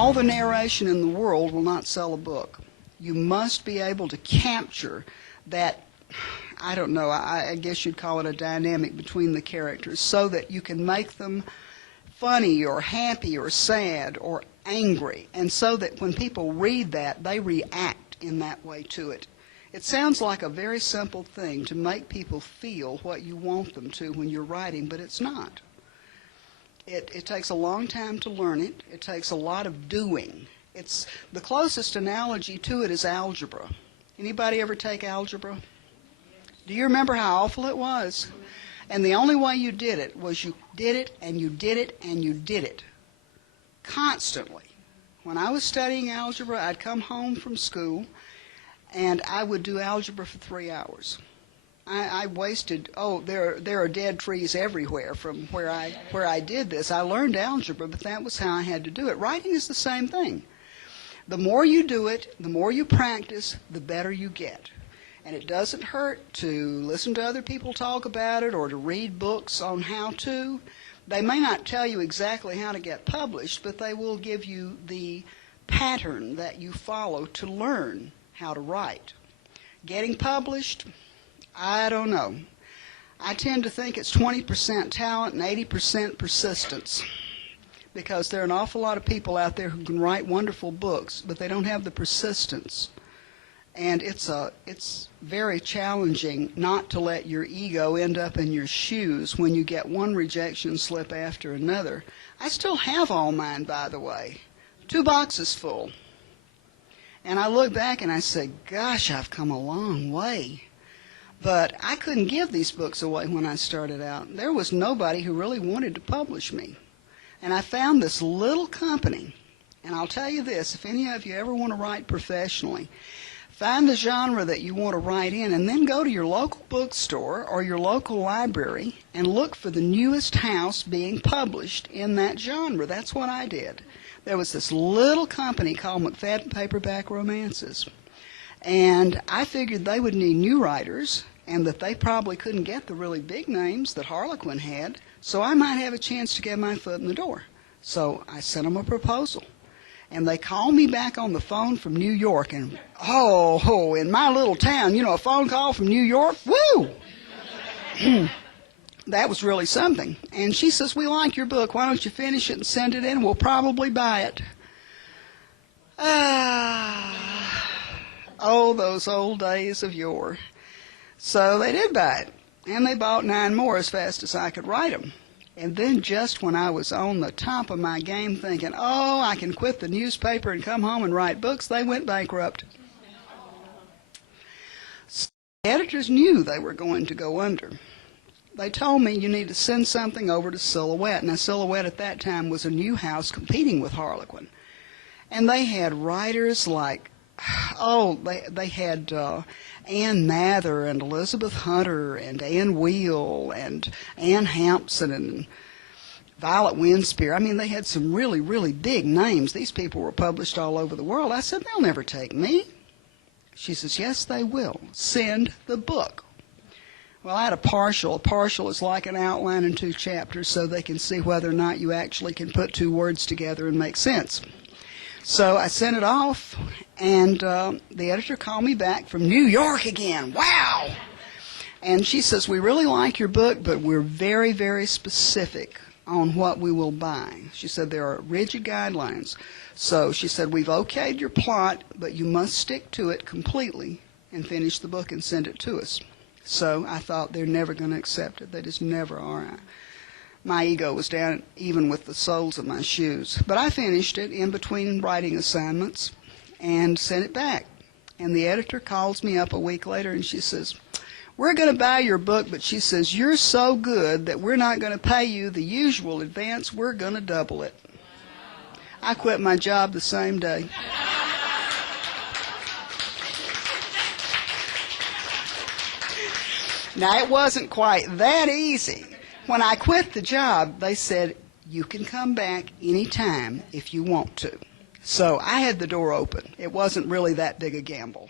All the narration in the world will not sell a book. You must be able to capture that, I don't know, I guess you'd call it a dynamic between the characters, so that you can make them funny or happy or sad or angry, and so that when people read that, they react in that way to it. It sounds like a very simple thing to make people feel what you want them to when you're writing, but it's not. It takes a long time to learn it. It takes a lot of doing. It's the closest analogy to it is algebra. Anybody ever take algebra? Do you remember how awful it was? And the only way you did it was you did it and you did it and you did it constantly. When I was studying algebra, I'd come home from school and I would do algebra for 3 hours. I wasted, there are dead trees everywhere from where I did this. I learned algebra, but that was how I had to do it. Writing is the same thing. The more you do it, the more you practice, the better you get. And it doesn't hurt to listen to other people talk about it or to read books on how to. They may not tell you exactly how to get published, but they will give you the pattern that you follow to learn how to write. Getting published, I don't know. I tend to think it's 20% talent and 80% persistence, because there are an awful lot of people out there who can write wonderful books, but they don't have the persistence. And it's very challenging not to let your ego end up in your shoes when you get one rejection slip after another. I still have all mine, by the way. 2 boxes full. And I look back and I say, gosh, I've come a long way. But I couldn't give these books away when I started out. There was nobody who really wanted to publish me. And I found this little company. And I'll tell you this, if any of you ever want to write professionally, find the genre that you want to write in, and then go to your local bookstore or your local library and look for the newest house being published in that genre. That's what I did. There was this little company called McFadden Paperback Romances. And I figured they would need new writers and that they probably couldn't get the really big names that Harlequin had, so I might have a chance to get my foot in the door. So I sent them a proposal. And they called me back on the phone from New York, and in my little town, a phone call from New York, woo! That was really something. And she says, we like your book. Why don't you finish it and send it in? We'll probably buy it. Those old days of yore. So they did buy it, and they bought 9 more as fast as I could write them. And then just when I was on the top of my game thinking, I can quit the newspaper and come home and write books, they went bankrupt. So the editors knew they were going to go under. They told me you need to send something over to Silhouette. Now, Silhouette at that time was a new house competing with Harlequin. And they had writers like, they had Ann Mather and Elizabeth Hunter and Ann Wheel and Ann Hampson and Violet Winspear. I mean, they had some really, really big names. These people were published all over the world. I said, they'll never take me. She says, yes, they will. Send the book. Well, I had a partial. A partial is like an outline in 2 chapters so they can see whether or not you actually can put 2 words together and make sense. So I sent it off, and the editor called me back from New York again. Wow! And she says, we really like your book, but we're very, very specific on what we will buy. She said there are rigid guidelines. So she said, we've okayed your plot, but you must stick to it completely and finish the book and send it to us. So I thought they're never going to accept it. They just never are. My ego was down even with the soles of my shoes. But I finished it in between writing assignments and sent it back. And the editor calls me up a week later and she says, we're going to buy your book, but she says, you're so good that we're not going to pay you the usual advance. We're going to double it. I quit my job the same day. Now, it wasn't quite that easy. When I quit the job, they said, you can come back anytime if you want to. So I had the door open. It wasn't really that big a gamble.